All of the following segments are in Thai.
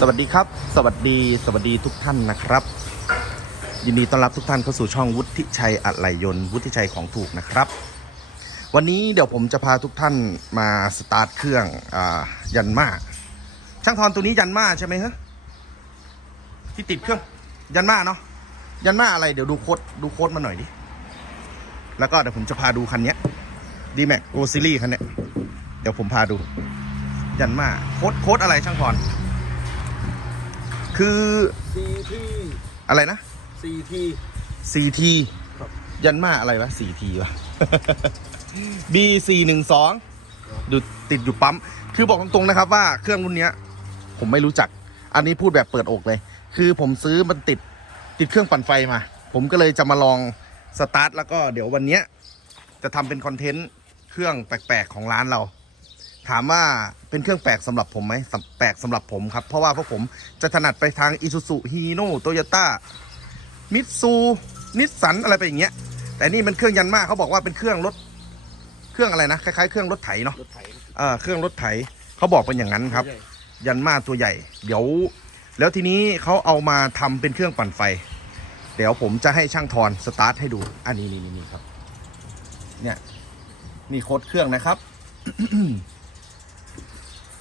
สวัสดีครับ สวัสดีสวัสดีทุกท่านนะครับ ยินดีต้อนรับทุกท่านเข้าสู่ช่องวุฒิชัยอัดไหลยนต์วุฒิชัยของถูกนะครับ วันนี้เดี๋ยวผมจะพาทุกท่านมาสตาร์ทเครื่องอยันมาช่างทอนตัวนี้ยันมาใช่ไหมฮะที่ติดเครื่องยันมาเนาะยันมาอะไรเดี๋ยวดูโค้ดดูโค้ดมาหน่อยดิแล้วก็เดี๋ยวผมจะพาดูคันนี้ดีแม็กโอซิลี่คันนี้เดี๋ยวผมพาดูยันมาโค้ดโค้ดอะไรช่างทอน คือซีที่อะไรนะซีที่ CT ครับยันมาอะไรวะ 4T วะ B 4 1 2ดูติดอยู่ปั๊ม คือบอกตรงๆนะครับว่าเครื่องรุ่นเนี้ยผมไม่รู้จัก อันนี้พูดแบบเปิดอกเลย คือผมซื้อมันติดติดเครื่องปั่นไฟมา ผมก็เลยจะมาลองสตาร์ทแล้วก็เดี๋ยววันเนี้ยจะทำเป็นคอนเทนต์เครื่องแปลกๆของร้านเรา ถามว่าเป็นเครื่องแปลกสำหรับผมไหมสำแปลกสำหรับผมครับ เพราะว่าพวกผมจะถนัดไปทาง Isuzu Hino Toyota มิตซูนิสสันอะไรไปอย่างเงี้ย แต่นี่มันเครื่องยันมาเขาบอกว่าเป็นเครื่องรถ เครื่องอะไรนะคล้ายๆเครื่องรถไถเนาะรถไถเออเครื่องรถไถเขาบอกเป็นอย่างนั้นครับใหญ่ยันมาตัวใหญ่ เดี๋ยว แล้วทีนี้เขาเอามาทำเป็นเครื่องปั่นไฟ เดี๋ยวผมจะให้ช่างทอนสตาร์ทให้ดู อันนี้นี่นี่ครับ เนี่ยนี่โค้ดเครื่องนะครับ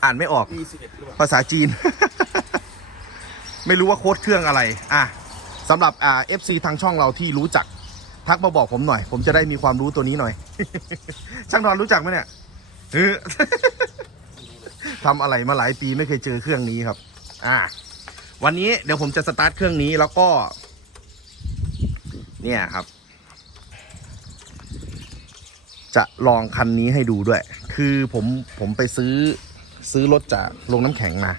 อ่านไม่ออกปีสิบเอ็ดหรือเปล่าภาษาจีน ไม่รู้ว่าโค้ดเครื่องอะไร อะสำหรับอ่า FC ทางช่องเราที่รู้จัก ทักมาบอกผมหน่อย ผมจะได้มีความรู้ตัวนี้หน่อย ช่างทอนรู้จักไหมเนี่ยเออ ทำอะไรมาหลายปีไม่เคยเจอเครื่องนี้ครับ อ่าวันนี้เดี๋ยวผมจะสตาร์ทเครื่องนี้แล้วก็ เนี่ยครับ จะลองคันนี้ให้ดูด้วย คือผมผมไปซื้อ ซื้อรถจากโรงน้ำแข็งมา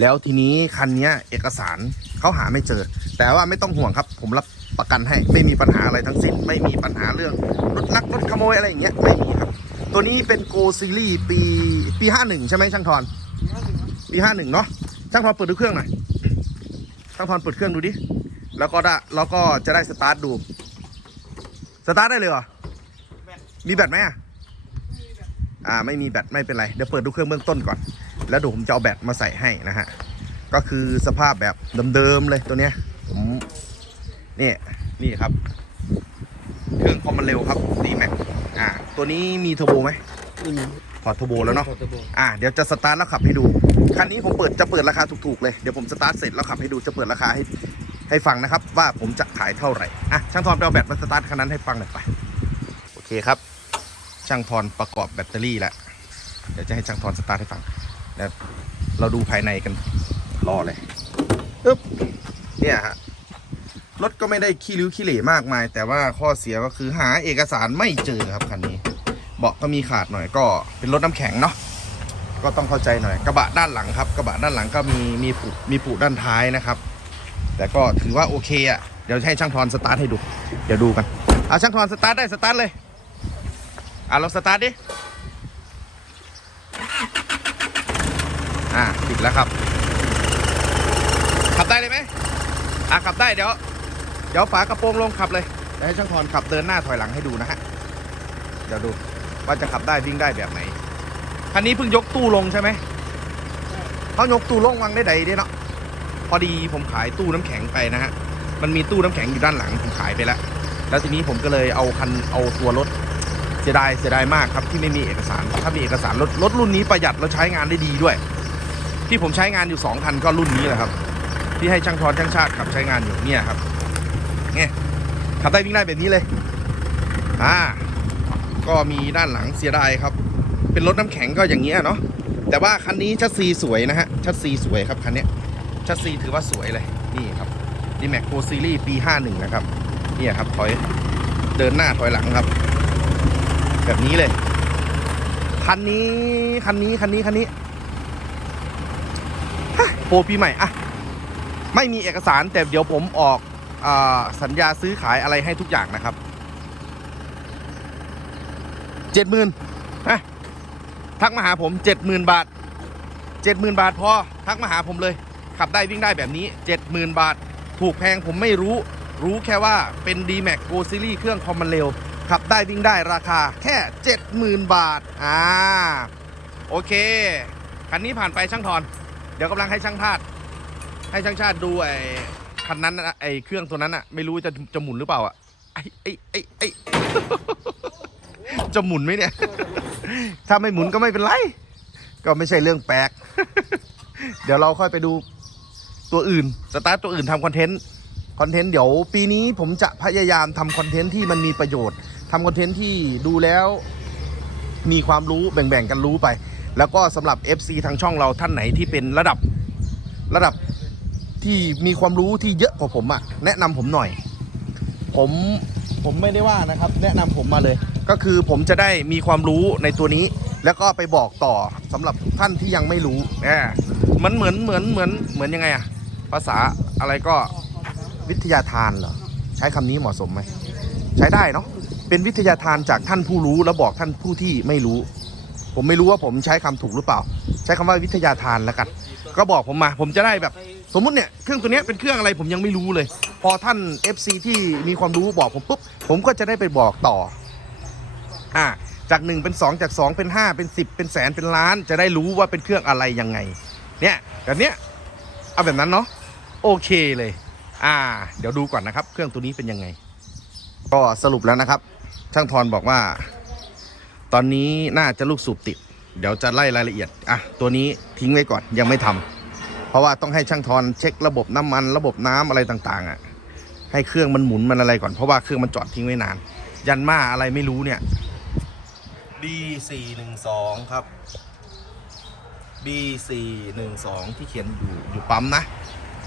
แล้วทีนี้คันนี้เอกสารเขาหาไม่เจอ แต่ว่าไม่ต้องห่วงครับ ผมรับประกันให้ไม่มีปัญหาอะไรทั้งสิ้น ไม่มีปัญหาเรื่องรถลักรถขโมยอะไรอย่างเงี้ยไม่มีครับ ตัวนี้เป็นโกซีรีส์ปีปีห้าหนึ่งใช่ไหมช่างทอนปีห้าหนึ่งเนาะช่างทอนเปิดดูเครื่องหน่อยช่างทอนเปิดเครื่องดูดิแล้วก็ได้แล้วก็จะได้สตาร์ทดูสตาร์ทได้เลยเหรอมีแบตไหมอะ อ่าไม่มีแบตไม่เป็นไร เดี๋ยวเปิดดูเครื่องเบื้องต้นก่อน แล้วเดี๋ยวผมจะเอาแบตมาใส่ให้นะฮะ ก็คือสภาพแบบเดิมๆเลยตัวเนี้ยผมนี่นี่ครับ เครื่องความมันเร็วครับดีแม็กอ่า ตัวนี้มีเทอร์โบไหมไม่มี ถอดเทอร์โบแล้วเนาะถอดเทอร์โบอ่าเดี๋ยวจะสตาร์ทแล้วขับให้ดู คันนี้ผมเปิดจะเปิดราคาถูกๆเลย เดี๋ยวผมสตาร์ทเสร็จแล้วขับให้ดูจะเปิดราคาให้ให้ฟังนะครับ ว่าผมจะขายเท่าไหร่ อะช่างทอนไปเอาแบตมาสตาร์ทคันนั้นให้ฟังหน่อยไป โอเคครับ ช่างทอนประกอบแบตเตอรี่แล้วเดี๋ยวจะให้ช่างทอนสตาร์ทให้ฟังแล้วเราดูภายในกันรอเลยอึ๊บเนี่ยฮะรถก็ไม่ได้ขี้ริ้วขี้เหร่มากมาย แต่ว่าข้อเสียก็คือหาเอกสารไม่เจอครับคันนี้เบาะก็มีขาดหน่อยก็เป็นรถน้ำแข็งเนาะก็ต้องเข้าใจหน่อยกระบะด้านหลังครับ กระบะด้านหลังก็มีมีปุมีปุด้านท้ายนะครับ แต่ก็ถือว่าโอเคอะ่ะเดี๋ยวให้ช่างทอนสตาร์ทให้ดู เดี๋ยวดูกันเอาช่างทอนสตาร์ทได้สตาร์ทเลย อะลองสตาร์ทดิ อะติดแล้วครับ ขับได้เลยไหมอะขับได้เดี๋ยว เดี๋ยวฝากระโปรงลงขับเลยเดี๋ยวให้ช่างทอนขับเดินหน้าถอยหลังให้ดูนะฮะ เดี๋ยวดูว่าจะขับได้วิ่งได้แบบไหน คันนี้เพิ่งยกตู้ลงใช่ไหมเขายกตู้ลงวางได้ใดเด้เนาะ พอดีผมขายตู้น้ำแข็งไปนะฮะ มันมีตู้น้ำแข็งอยู่ด้านหลังผมขายไปแล้ว แล้วทีนี้ผมก็เลยเอาคันเอาตัวรถ สียดายเสียดายมากครับที่ไม่มีเอกสาร ถ้ามีเอกสารรถรถรุ่นนี้ประหยัดแล้วใช้งานได้ดีด้วย ที่ผมใช้งานอยู่สองคันก็รุ่นนี้แหละครับ ที่ให้ช่างทอนช่างชาติขับใช้งานอยู่เนี่ยครับเนี่ยขับได้วิ่งได้แบบนี้เลยอ่าก็มีด้านหลังเสียดายครับ เป็นรถน้ำแข็งก็อย่างเงี้ยเนาะแต่ว่าคันนี้ชัดซีสวยนะฮะชัดซีสวยครับคันเนี้ยชัดซีถือว่าสวยเลยนี่ครับดีแม็กโ r ซีรีส์ปี51นะครับเนี่ยครับถอยเดินหน้าถอยหลังครับ แบบนี้เลย คันนี้ คันนี้ คันนี้ คันนี้ฮะโปรปีใหม่อะไม่มีเอกสารแต่เดี๋ยวผมออกอสัญญาซื้อขายอะไรให้ทุกอย่างนะครับเจ็ดหมื่นะทักมาหาผมเจ็ดหมื่นบาทเจ็ดหมื่นบาทพอทักมาหาผมเลย ขับได้วิ่งได้แบบนี้เจ็ดหมื่นบาท ถูกแพงผมไม่รู้ รู้แค่ว่าเป็น d m a x Go Series เครื่องคอมมันเร็ว ขับได้วิ่งได้ราคาแค่ 70,000 บาท อ่า โอเค คันนี้ผ่านไปช่างทอน เดี๋ยวกำลังให้ช่างทาดให้ช่างชาติดูไอ้คันนั้นนะไอ้เครื่องตัวนั้นอะไม่รู้จะจะหมุนหรือเปล่าอะไอ้ไอ้ไอ้ไอ้จะหมุนไหมเนี่ย ถ้าไม่หมุนก็ไม่เป็นไร ก็ไม่ใช่เรื่องแปลก เดี๋ยวเราค่อยไปดูตัวอื่น สตาร์ทตัวอื่นทำคอนเทนต์ คอนเทนต์เดี๋ยวปีนี้ผมจะพยายามทำคอนเทนต์ที่มันมีประโยชน์ ทำคอนเทนต์ที่ดูแล้วมีความรู้แบ่งๆกันรู้ไป แล้วก็สำหรับ FC ทางช่องเราท่านไหนที่เป็นระดับระดับที่มีความรู้ที่เยอะกว่าผมอะแนะนำผมหน่อย ผมผมไม่ได้ว่านะครับ แนะนำผมมาเลย ก็คือผมจะได้มีความรู้ในตัวนี้ แล้วก็ไปบอกต่อสำหรับท่านที่ยังไม่รู้แหมมันเหมือนเหมือนเหมือนเหมือนยังไงอะภาษาอะไรก็วิทยาทานเหรอใช้คำนี้เหมาะสมไหมใช้ได้เนาะ เป็นวิทยาทานจากท่านผู้รู้แล้วบอกท่านผู้ที่ไม่รู้ ผมไม่รู้ว่าผมใช้คำถูกหรือเปล่า ใช้คำว่าวิทยาทานแล้วกัน ก็บอกผมมา ผมจะได้แบบ สมมุติเนี่ยเครื่องตัวนี้เป็นเครื่องอะไรผมยังไม่รู้เลย พอท่าน FC ที่มีความรู้บอกผมปุ๊บผมก็จะได้ไปบอกต่ออ่าจาก 1 เป็น 2 จาก 2 เป็น 5 เป็น 10 เป็นแสนเป็นล้าน จะได้รู้ว่าเป็นเครื่องอะไรยังไง เนี่ยแบบเนี้ยเอาแบบนั้นเนาะโอเคเลย อ่า เดี๋ยวดูก่อนนะครับ เครื่องตัวนี้เป็นยังไง ก็สรุปแล้วนะครับ ช่างทรบอกว่า ตอนนี้น่าจะลูกสูบติด เดี๋ยวจะไล่รายละเอียดอะตัวนี้ทิ้งไว้ก่อนยังไม่ทำเพราะว่าต้องให้ช่างทรเช็คระบบน้ำมัน ระบบน้ำอะไรต่างๆ อะ ให้เครื่องมันหมุนมันอะไรก่อนเพราะว่าเครื่องมันจอดทิ้งไว้นาน ยันมาอะไรไม่รู้เนี่ย B 4 1 2 ครับ B 4 1 2 ที่เขียนอยู่อยู่ปั๊มนะ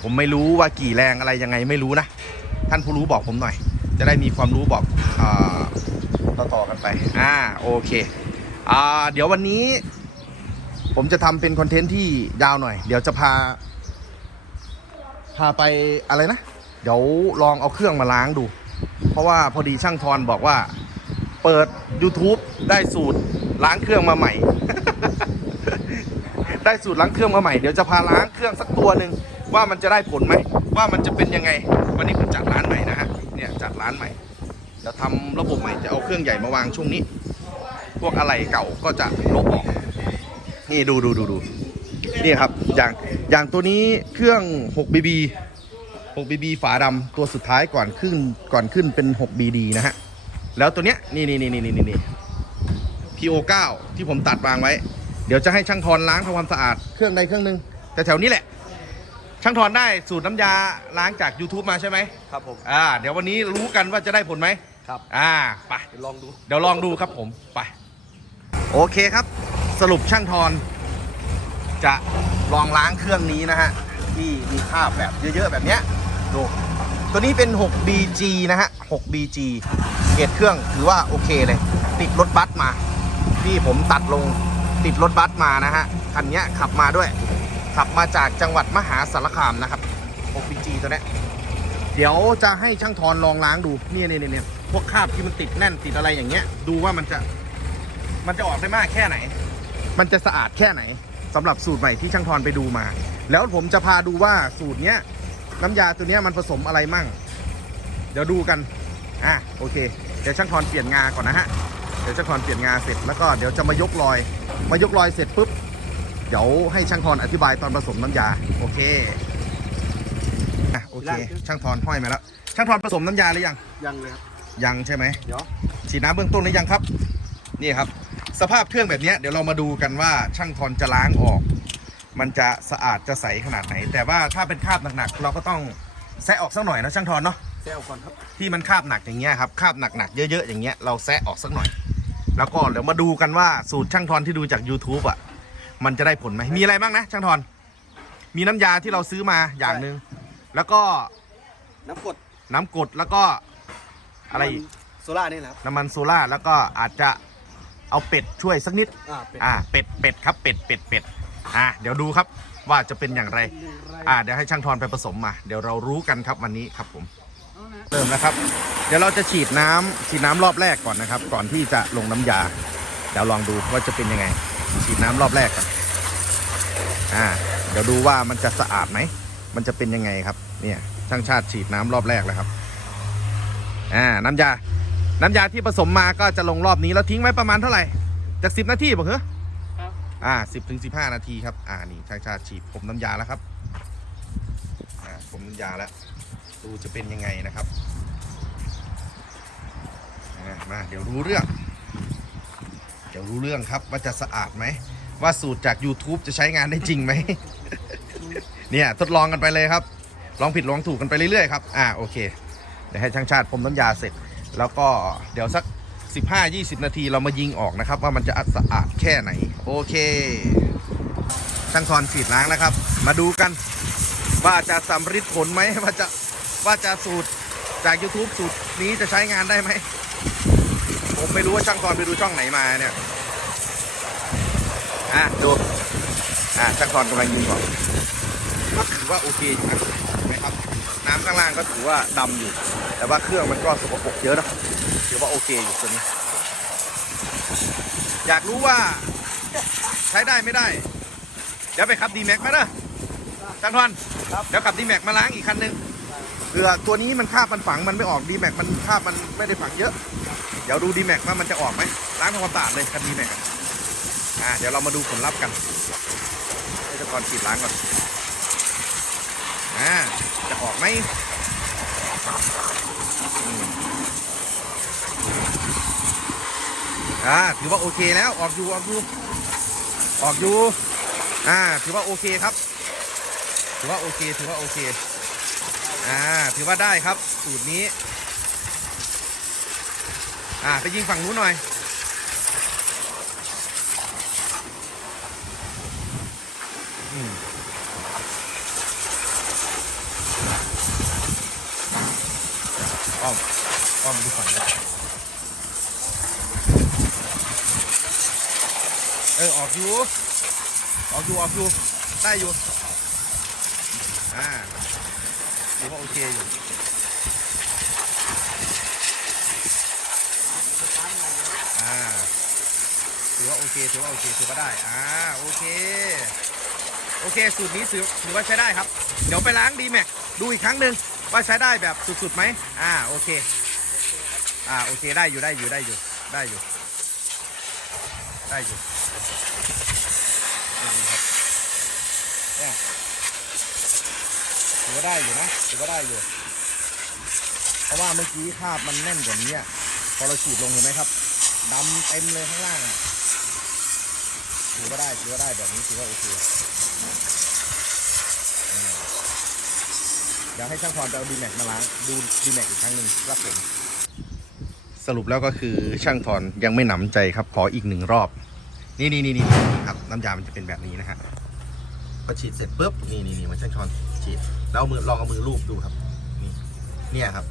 ผมไม่รู้ว่ากี่แรงอะไรยังไงไม่รู้นะ ท่านผู้รู้บอกผมหน่อย จะได้มีความรู้บอกอต่อต่อๆกันไป อ่าโอเค อ่าเดี๋ยววันนี้ ผมจะทำเป็นคอนเทนต์ที่ยาวหน่อย เดี๋ยวจะพา พาไปอะไรนะ เดี๋ยวลองเอาเครื่องมาล้างดู เพราะว่าพอดีช่างทอนบอกว่า เปิด YouTube ได้สูตรล้างเครื่องมาใหม่ ได้สูตรล้างเครื่องมาใหม่ เดี๋ยวจะพาล้างเครื่องสักตัวหนึ่งว่ามันจะได้ผลไหม ว่ามันจะเป็นยังไง วันนี้ผมจัดร้าน ร้านใหม่ จะทำระบบใหม่จะเอาเครื่องใหญ่มาวางช่วงนี้ พวกอะไรเก่าก็จะลบออก นี่ดูดูดูดูนี่ครับอย่างอย่างตัวนี้เครื่อง 6BB 6BB ฝาดำตัวสุดท้ายก่อนขึ้นก่อนขึ้นเป็น 6BD นะฮะ แล้วตัวเนี้ยนี่นี่นี่นี่นี่นี่ PO9 ที่ผมตัดวางไว้ เดี๋ยวจะให้ช่างทอนล้างทำความสะอาดเครื่องใดเครื่องหนึ่งแต่แถวนี้แหละ ช่างทอนได้สูตรน้ำยาล้างจาก YouTube มาใช่ไหมครับผม อ่า เดี๋ยววันนี้รู้กันว่าจะได้ผลไหมครับ อ่าไป เดี๋ยวลองดู เดี๋ยวลองดูครับผมไป โอเคครับ สรุปช่างทอนจะลองล้างเครื่องนี้นะฮะ ที่มีคราบแบบเยอะๆ แบบเนี้ยดูตัวนี้เป็น 6BG นะฮะ 6BG เกรดเครื่องถือว่าโอเคเลย ติดรถบัสมา ที่ผมตัดลงติดรถบัสมานะฮะ คันเนี้ยขับมาด้วย ขับมาจากจังหวัดมหาสารคามนะครับ 6BG ตัวนี้เดี๋ยวจะให้ช่างทอนลองล้างดูเนี่ยเนี่ยเนี่ยพวกคราบที่มันติดแน่นติดอะไรอย่างเงี้ย ดูว่ามันจะมันจะออกได้มากแค่ไหน มันจะสะอาดแค่ไหนสำหรับสูตรใหม่ที่ช่างทอนไปดูมา แล้วผมจะพาดูว่าสูตรเนี้ยน้ำยาตัวเนี้ยมันผสมอะไรมั่ง เดี๋ยวดูกันอะโอเค เดี๋ยวช่างทอนเปลี่ยนงาก่อนนะฮะเดี๋ยวช่างทอนเปลี่ยนงาเสร็จแล้วก็เดี๋ยวจะมายกรอย มายกรอยเสร็จปุ๊บ เดี๋ยวให้ช่างทอนอธิบายตอนผสมน้ำยา โอเคอะโอเค ช่างทอนห้อยมาแล้ว ช่างทอนผสมน้ำยาหรือยัง ยังเลยครับ ยังใช่ไหมเดี๋ยวฉีดน้ำเบื้องต้นหรือยังครับ นี่ครับ สภาพเครื่องแบบเนี้ยเดี๋ยวเรามาดูกันว่าช่างทอนจะล้างออก มันจะสะอาดจะใสขนาดไหน แต่ว่าถ้าเป็นคราบหนักๆเราก็ต้องแซะออกสักหน่อยนะช่างทอนเนาะแซวก่อนครับ ที่มันคราบหนักอย่างเงี้ยครับคราบหนักๆเยอะๆอย่างเงี้ยเราแซะออกสักหน่อย แล้วก็เดี๋ยวมาดูกันว่าสูตรช่างทอนที่ดูจาก YouTube อะ มันจะได้ผลไหมมีอะไรบ้างนะช่างทอน มีน้ำยาที่เราซื้อมาอย่างหนึ่งแล้วก็น้ำกรดน้ำกรดแล้วก็อะไรอีกโซล่านี่แหละครับน้ำมันโซล่าแล้วก็อาจจะเอาเป็ดช่วยสักนิด อ่าเป็นอ่าเป็ดเป็ดครับเป็ดเป็ดเป็ดอ่าเดี๋ยวดูครับว่าจะเป็นอย่างไร อ่าเดี๋ยวให้ช่างทอนไปผสมมา เดี๋ยวเรารู้กันครับวันนี้ครับผม เริ่มแล้วครับ เดี๋ยวเราจะฉีดน้ำฉีดน้ำรอบแรกก่อนนะครับ ก่อนที่จะลงน้ำยา เดี๋ยวลองดูว่าจะเป็นยังไง ฉีดน้ำรอบแรกก่อนอ่า เดี๋ยวดูว่ามันจะสะอาดไหม มันจะเป็นยังไงครับ เนี่ยช่างชาติฉีดน้ำรอบแรกแล้วครับ อ่า น้ำยา น้ำยาที่ผสมมาก็จะลงรอบนี้แล้วทิ้งไว้ประมาณเท่าไหร่ จากสิบนาทีบอกเหรอครับอ่าสิบถึงสิบห้านาทีครับ อ่า นี่ช่างชาติฉีดผมน้ำยาแล้วครับผมน้ำยาแล้ว ดูจะเป็นยังไงนะครับ อะมา เดี๋ยวรู้เรื่องเดี๋ยวรู้เรื่องครับว่าจะสะอาดไหม ว่าสูตรจาก YouTube จะใช้งานได้จริงไหม เนี่ยทดลองกันไปเลยครับ ลองผิดลองถูกกันไปเรื่อยๆครับ อ่าโอเค เดี๋ยวให้ช่างชาติพรมน้ำยาเสร็จ แล้วก็เดี๋ยวสัก 15-20 นาทีเรามายิงออกนะครับ ว่ามันจะสะอาดแค่ไหน โอเค ช่างทอนฉีดล้างแล้วครับ มาดูกันว่าจะสำฤทธิ์ผลไหมว่าจะว่าจะสูตรจาก YouTube สูตรนี้จะใช้งานได้ไหม ผมไม่รู้ว่าช่างทอนไปดูช่องไหนมาเนี่ย อะดูอะช่างทอนกำลังยิงก่อนก็ถือว่าโอเคอยู่นะนไหมครับ น้ำข้างล่างก็ถือว่าดำอยู่ แต่ว่าเครื่องมันก็สกปรกเยอะนะถือว่าโอเคอยู่ตัวนี้ อยากรู้ว่าใช้ได้ไม่ได้ เดี๋ยวไปขับดีแม็กมาเด้อช่างทอนครับเดี๋ยวขับดีแม็กมาล้างอีกคันหนึงเผื่อตัวนี้มันคาบมันฝังมันไม่ออกดีแม็กมันคาบมันไม่ได้ฝังเยอะ ดี๋ยวดูดีแม็กว่ามันจะออกไหมล้างทำความสะอาดเลยคันดีแม็กอ่าเดี๋ยวเรามาดูผลลัพธ์กันให้เจ้าก่อนฉีดล้างก่อนอ่าจะออกไหมอืมอ่าถือว่าโอเคแล้วออกอยู่ออกอยู่ออกอยู่อ่าถือว่าโอเคครับ ถือว่าโอเคถือว่าโอเคอ่าถือว่าได้ครับสูตรนี้ อ่าไปยิงฝั่งนู้นหน่อยอืมอ้อมอ้อมไปดูฝั่งนี้นเออออกอยู่ ออกอยู่ ออกอยู่ ได้อยู่ อ่าถือว่าโอเคอยู่ อ่า ถือว่าโอ เคถือว่าโอเคถือว่าได้อ่าโอเคโอเค สูตรนี้ถือถือว่าใช้ได้ครับ เดี๋ยวไปล้างดีแม็กดูอีกครั้งหนึ่งว่าใช้ได้แบบสุดๆไหมอ่าโอเคอ่าโอเคได้อยู่ได้อยู่ได้อยู่ได้อยู่ ได้อยู่นี่ครับเนี่ยถือว่าได้อยู่นะถือว่าได้อยู่ เพราะว่าเมื่อกี้คาบมันแน่นกว่านี้พอเราฉีดลงเห็นไหมครับดำเต็มเลยข้างล่างอะ ถือว่าได้ถือว่าได้แบบนี้ถือว่าโอเคอืมเดี๋ยวให้ช่างพรไปเอาดีแม็กมาล้างดูดีแม็กอีกครั้งหนึ่งครับผมสรุปแล้วก็คือช่างทอนยังไม่หนำใจครับ ขออีกหนึ่งรอบ นี่นี่นี่นี่ครับ น้ำยามันจะเป็นแบบนี้นะฮะพอฉีดเสร็จปุ๊บนี่นี่นี่มันช่างชอนฉีดแล้วเอามือลองเอามือลูบดูครับ นี่เนี่ยครับ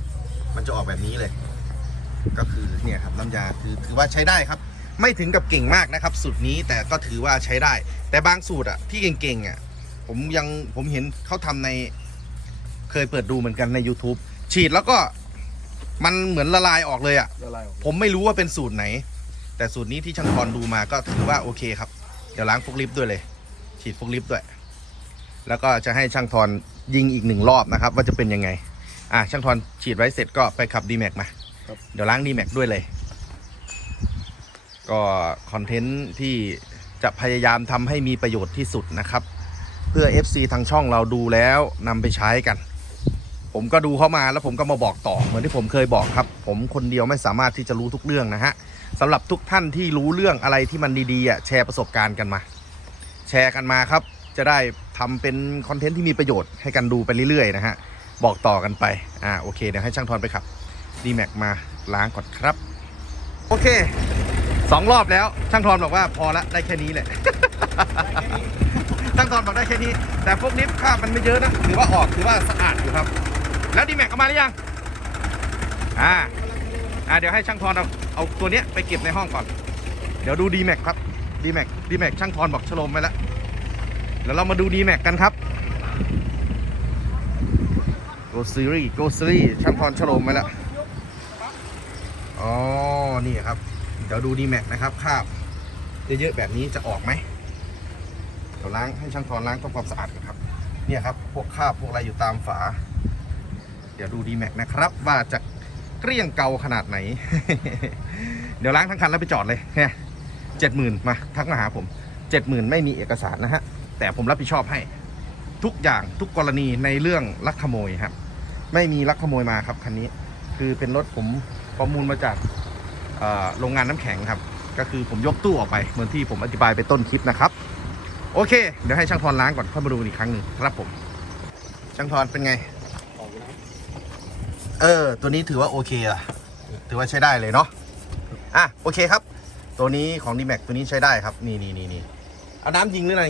มันจะออกแบบนี้เลย ก็คือเนี่ยครับ น้ำยาคือถือว่าใช้ได้ครับ ไม่ถึงกับเก่งมากนะครับ สูตรนี้แต่ก็ถือว่าใช้ได้ แต่บางสูตรอะที่เก่งๆอะผมยังผมเห็นเขาทำในเคยเปิดดูเหมือนกันใน YouTube ฉีดแล้วก็มันเหมือนละลายออกเลยอะละลายออกผมไม่รู้ว่าเป็นสูตรไหน แต่สูตรนี้ที่ช่างพรดูมาก็ถือว่าโอเคครับเดี๋ยวล้างฟุกลิฟต์ด้วยเลย ฉีดฟุกลิฟต์ด้วย แล้วก็จะให้ช่างทอนยิงอีกหนึ่งรอบนะครับ ว่าจะเป็นยังไง อะช่างทอนฉีดไว้เสร็จก็ไปขับ d m a x มา เดี๋ยวล้าง d m a x ด้วยเลย ก็คอนเทนต์ที่จะพยายามทำให้มีประโยชน์ที่สุดนะครับ เพื่อ FC ทางช่องเราดูแล้วนำไปใช้กัน ผมก็ดูเข้ามาแล้วผมก็มาบอกต่อเหมือนที่ผมเคยบอกครับ ผมคนเดียวไม่สามารถที่จะรู้ทุกเรื่องนะฮะสำหรับทุกท่านที่รู้เรื่องอะไรที่มันดีๆอะแชร์ประสบการณ์กันมา แชร์กันมาครับ จะได้ทำเป็นคอนเทนต์ที่มีประโยชน์ให้กันดูไปเรื่อยๆนะฮะบอกต่อกันไป อ่า โอเค เดี๋ยวให้ช่างทอนไปขับ d m a x มาล้างก่อนครับ โอเค สองรอบแล้ว ช่างทอนบอกว่าพอละได้แค่นี้แหละ ช่างทอนบอกได้แค่นี้ แต่พวกนี้ครามันไม่เยอะนะถือว่าออกถือว่าสะอาดอยู่ครับ แล้ว d m a x เอามาหรือยังอ่าอ่าเดี๋ยวให้ช่างทอนเอาเอาตัวเนี้ยไปเก็บในห้องก่อน เดี๋ยวดู d m a x ครับ d m a x d m a x ช่างทอนบอกชโลมไปแล้วเดี๋ยวเรามาดู d m a x กันครับ Go Series Go Series ช่างพรฉลมไปแล้วอ๋อนี่ครับ เดี๋ยวดู d m a x นะครับคราบเยอะๆแบบนี้จะออกไหมเดี๋ยวล้างให้ช่างพรล้างทำความสะอาดกันครับ เนี่ยครับพวกคราบพวกอะไรอยู่ตามฝา เดี๋ยวดู d m a x นะครับ ว่าจะเกลี้ยงเกาขนาดไหน เดี๋ยวล้างทั้งคันแล้วไปจอดเลยเนี่ยเจ็ดหมื่นมาทักมาหาผมเจ็ดหมื่นไม่มีเอกสารนะฮะแต่ผมรับผิดชอบให้ทุกอย่างทุกกรณีในเรื่องลักขโมยครับ ไม่มีลักขโมยมาครับคันนี้ คือเป็นรถผมประมูลมาจาก โรงงานน้ำแข็งครับ ก็คือผมยกตู้ออกไปเหมือนที่ผมอธิบายไปต้นคลิปนะครับ โอเค เดี๋ยวให้ช่างทอนล้างก่อนค่อยมาดูอีกครั้งหนึ่งครับผม ช่างทอนเป็นไงออกนะครับเออ ตัวนี้ถือว่าโอเคอะถือว่าใช้ได้เลยเนาะอะโอเคครับ ตัวนี้ของ d m a x ตัวนี้ใช้ได้ครับ นี่นี่นี่นี่เอาน้ำยิงหรืออะไร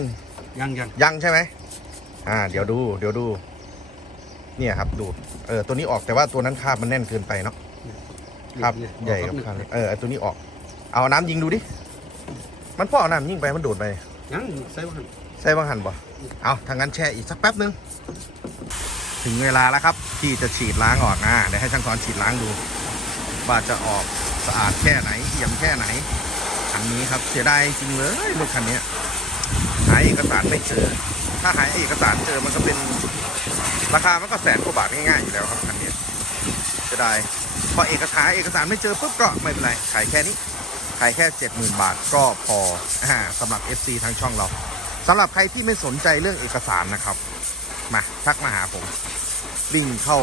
ยังยังยังใช่ไหมอ่า เดี๋ยวดู เดี๋ยวดู เนี่ยครับดู เออ ตัวนี้ออกแต่ว่าตัวนั้นคาบมันแน่นเกินไปเนาะ ครับเนี่ยใหญ่กับออกคาคบรับเออเอาตัวนี้ออก เอาน้ำยิงดูดิ มันพ่อเอาน้ำยิงไปมันโดดไป ยังใส่ว่าหั่นใช่บางหันบ่เอาทางนั้นแช่อีกสักแป๊บนึง ถึงเวลาแล้วครับ ที่จะฉีดล้างออกนะเดี๋ยวให้ช่างทอนฉีดล้างดู ว่าจะออกสะอาดแค่ไหนเอี่ยมแค่ไหนคันนี้ครับเสียดายจริงเลยรถคันนี้หาเอกสารไม่เจอ ถ้าหาเอกสารเจอมันก็เป็นราคามันก็แสนกว่าบาทง่ายๆอยู่แล้วครับคันนี้เสีย ดายพอเอกสารเอกสารไม่เจอปุ๊บก็ไม่เป็นไร ขายแค่นี้ ขายแค่ 70,000 บาทก็พออ่าสำหรับ FC ทางช่องเราสำหรับใครที่ไม่สนใจเรื่องเอกสารนะครับ มาทักมาหาผม วิ่งเข้า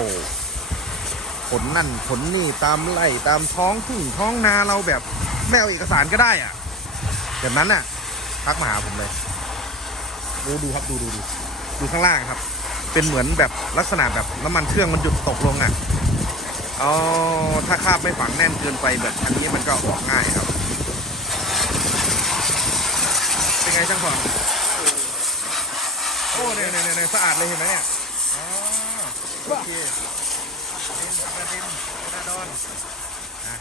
ผลนั่นผลนี่ตามไร่ตามท้องทุ่งท้องนาเราแบบไม่เอาเอกสารก็ได้อะแบบนั้นน่ะทักมาหาผมเลย ดูดูครับดูดูดูดูข้างล่างครับ เป็นเหมือนแบบลักษณะแบบน้ำมันเครื่องมันหยุดตกลงอะ อ๋อ ถ้าคาบไม่ฝังแน่นเกินไปแบบอันนี้มันก็ออกง่ายครับ เป็นไงช่างพรโอ้เนี่ยเนี่ยเนี่ยสะอาดเลยเห็นไหมเนี่ยอ๋อโอเคดินกระดินกระดอนอะ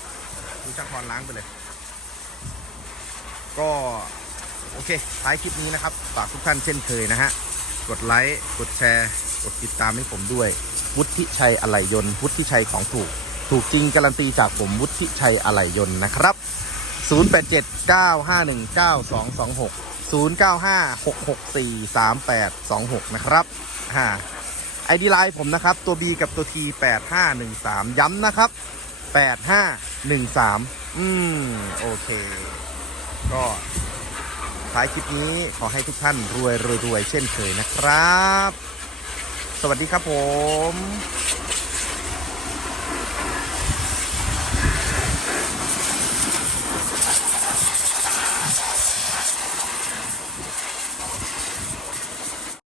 ดูช่างพรล้างไปเลย ก็โอเค ท้ายคลิปนี้นะครับ ฝากทุกท่านเช่นเคยนะฮะ กดไลค์ กดแชร์ กดติดตามให้ผมด้วย วุฒิชัยอะไหล่ยนต์วุฒิชัยของถูก ถูกจริงการันตีจากผมวุฒิชัยอะไหล่ยนต์นะครับ0879519226 0956643826 นะครับฮ่าไอดีไลน์ผมนะครับ ตัว B กับตัว T 8513 ย้ำนะครับ 8513 อืม โอเค ก็ท้ายคลิปนี้ขอให้ทุกท่านรวยรวยรวยเช่นเคยนะครับ วัสดีครับผม